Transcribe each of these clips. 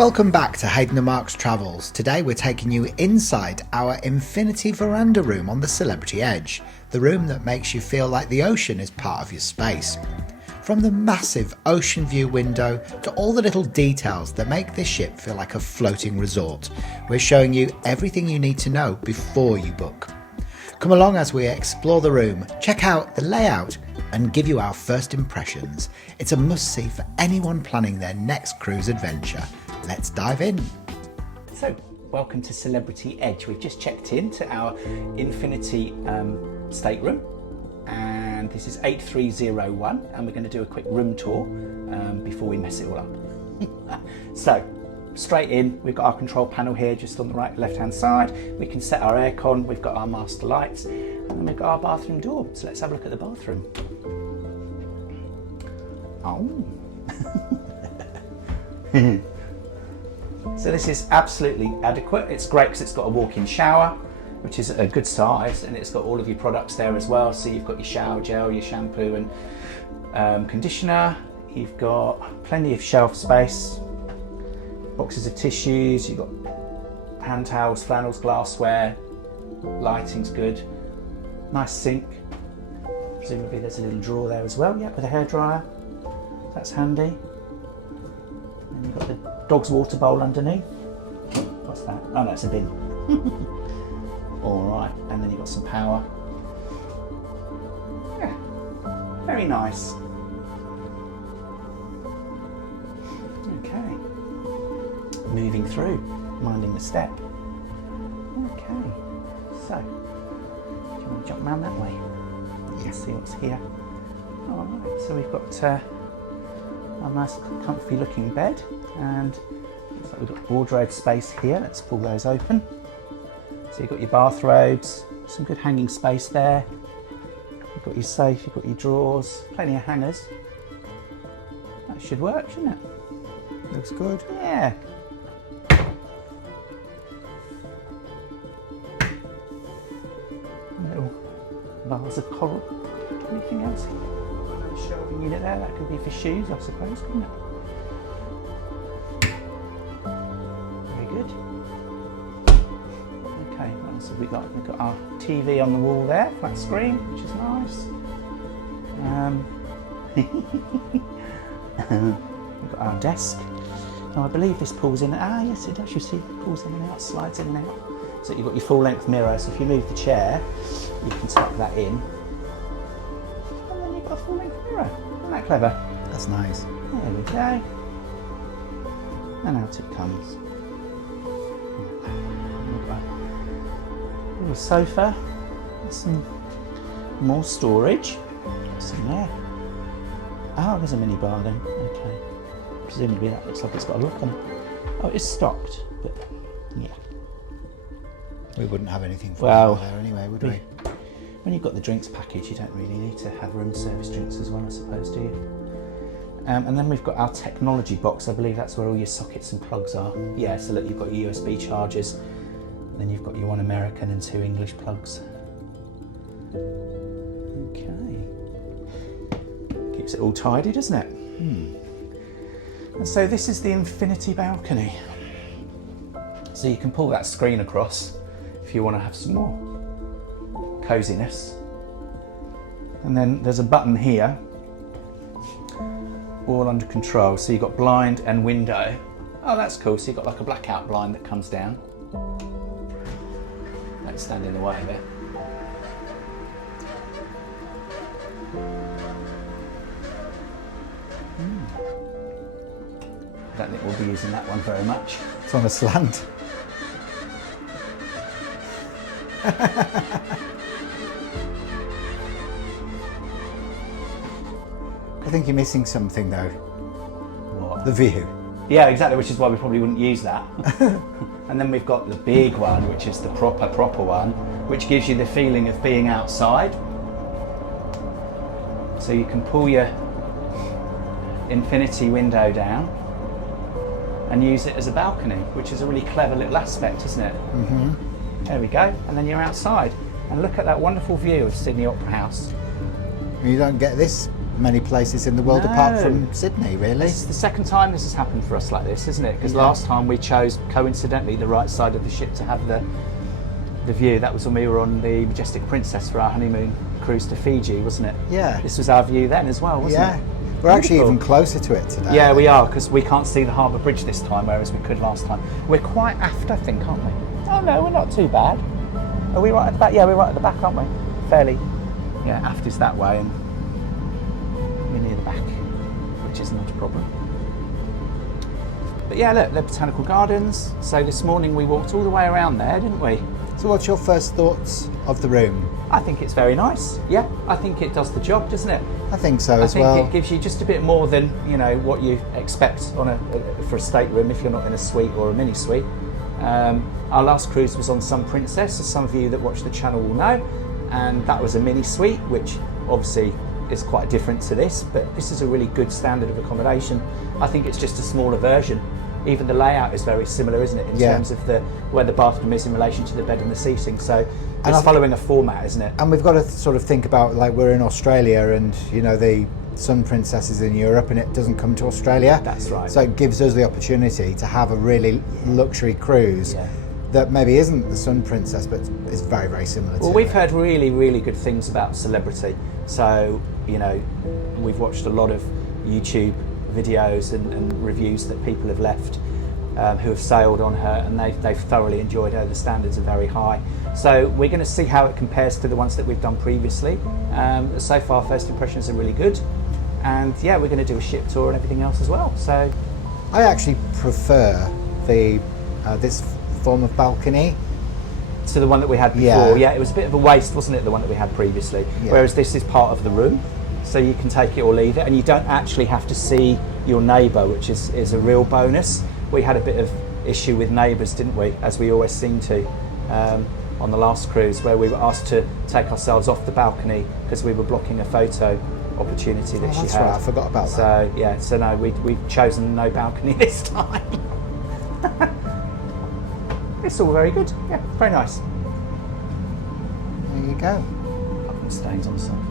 Welcome back to Hayden and Mark's Travels. Today we're taking you inside our Infinity Veranda room on the Celebrity Edge, the room that makes you feel like the ocean is part of your space. From the massive ocean view window to all the little details that make this ship feel like a floating resort, we're showing you everything you need to know before you book. Come along as we explore the room, check out the layout and give you our first impressions. It's a must-see for anyone planning their next cruise adventure. Let's dive in. So, welcome to Celebrity Edge. We've just checked into our Infinity stateroom, and this is 8301, and we're going to do a quick room tour before we mess it all up. So, straight in, we've got our control panel here just on the right left hand side. We can set our aircon, we've got our master lights, and then we've got our bathroom door. So let's have a look at the bathroom. Oh. So this is absolutely adequate. It's great because it's got a walk-in shower, which is a good size, and it's got all of your products there as well. So you've got your shower gel, your shampoo and conditioner. You've got plenty of shelf space, boxes of tissues, you've got hand towels, flannels, glassware, lighting's good, nice sink. Presumably there's a little drawer there as well, yeah, with a hairdryer. That's handy. And you've got the dog's water bowl underneath. What's that? Oh no, it's a bin. Alright, and then you've got some power. Yeah, very nice. Okay, moving through, minding the step. Okay, so, do you want to jump round that way? Yeah, see what's here. Alright, so we've got a nice comfy looking bed, and looks like we've got wardrobe space here. Let's pull those open. So you've got your bathrobes, some good hanging space there. You've got your safe, you've got your drawers, plenty of hangers. That should work, shouldn't it? Looks good. Yeah. Little vase of coral. Anything else? Shelving unit there, that could be for shoes, I suppose, couldn't it? Very good. Okay, what else have we got? We've got our TV on the wall there, flat screen, which is nice. We've got our desk. Now I believe this pulls in. Ah, yes, it does. You see, it pulls in and out, slides in and out. So you've got your full-length mirror. So if you move the chair, you can tuck that in. A full-length mirror. Isn't that clever? That's nice. There we go. And out it comes. A little sofa. Some more storage. What's in there? Oh, there's a mini bar then. Okay. Presumably that looks like it's got a lock on it. Oh, it's stocked, but yeah. We wouldn't have anything for there anyway, would we? When you've got the drinks package, you don't really need to have room service drinks as well, I suppose, do you? And then we've got our technology box. I believe that's where all your sockets and plugs are. Yeah, so look, you've got your USB chargers, and then you've got your one American and 2 English plugs. Okay. Keeps it all tidy, doesn't it? And so this is the Infinity balcony. So you can pull that screen across if you want to have some more coziness. And then there's a button here, all under control. So you've got blind and window. Oh, that's cool. So you've got like a blackout blind that comes down. Don't stand in the way there. I don't think we'll be using that one very much. It's on a slant. I think you're missing something though. What? The view. Yeah, exactly, which is why we probably wouldn't use that. And then we've got the big one, which is the proper one, which gives you the feeling of being outside. So you can pull your infinity window down and use it as a balcony, which is a really clever little aspect, isn't it? Mm-hmm. There we go, and then you're outside. And look at that wonderful view of Sydney Opera House. You don't get this many places in the world apart from Sydney, really. It's the second time this has happened for us like this, isn't it? Because last time we chose, coincidentally, the right side of the ship to have the view. That was when we were on the Majestic Princess for our honeymoon cruise to Fiji, wasn't it? Yeah. This was our view then as well, wasn't it? We're actually even closer to it today. Yeah, we are, because we can't see the harbour bridge this time, whereas we could last time. We're quite aft, I think, aren't we? Oh no, we're not too bad. Are we right at the back? Yeah, we're right at the back, aren't we? Fairly. Yeah, aft is that way, and we're near the back, which is not a problem. But yeah, look, the botanical gardens. So this morning we walked all the way around there, didn't we? So what's your first thoughts of the room? I think it's very nice. Yeah, I think it does the job, doesn't it? I think so as well. I think it gives you just a bit more than, you know, what you expect on for a stateroom if you're not in a suite or a mini suite. Our last cruise was on Sun Princess, as some of you that watch the channel will know, and that was a mini suite, which obviously is quite different to this, but this is a really good standard of accommodation. I think it's just a smaller version. Even the layout is very similar, isn't it, in terms of where the bathroom is in relation to the bed and the seating. So it's following a format, isn't it? And we've got to sort of think about, like, we're in Australia and, you know, the Sun Princess is in Europe and it doesn't come to Australia. That's right. So it gives us the opportunity to have a really luxury cruise that maybe isn't the Sun Princess, but is very, very similar to it. Well, we've heard really, really good things about Celebrity. So, you know, we've watched a lot of YouTube videos and reviews that people have left who have sailed on her, and they've thoroughly enjoyed her. The standards are very high. So we're going to see how it compares to the ones that we've done previously. So far, first impressions are really good. And yeah, we're going to do a ship tour and everything else as well. So I actually prefer the this form of balcony to the one that we had before. Yeah, it was a bit of a waste, wasn't it, the one that we had previously? Whereas this is part of the room, so you can take it or leave it, and you don't actually have to see your neighbour, which is a real bonus. We had a bit of issue with neighbours, didn't we, as we always seem to on the last cruise, where we were asked to take ourselves off the balcony because we were blocking a photo opportunity that she had. That's right, I forgot about that. So yeah, so no, we've chosen no balcony this time. It's all very good. Yeah, very nice. There you go. Apart from the stains on the sofa.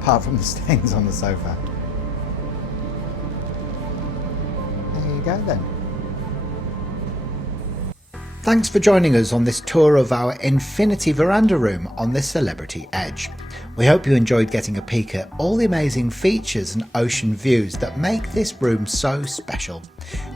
Apart from the stains on the sofa. There you go then. Thanks for joining us on this tour of our Infinity Veranda room on the Celebrity Edge. We hope you enjoyed getting a peek at all the amazing features and ocean views that make this room so special.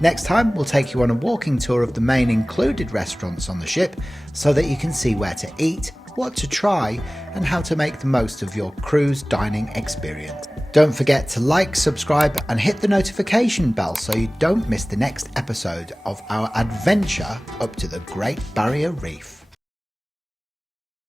Next time we'll take you on a walking tour of the main included restaurants on the ship so that you can see where to eat, what to try and how to make the most of your cruise dining experience. Don't forget to like, subscribe and hit the notification bell so you don't miss the next episode of our adventure up to the Great Barrier Reef.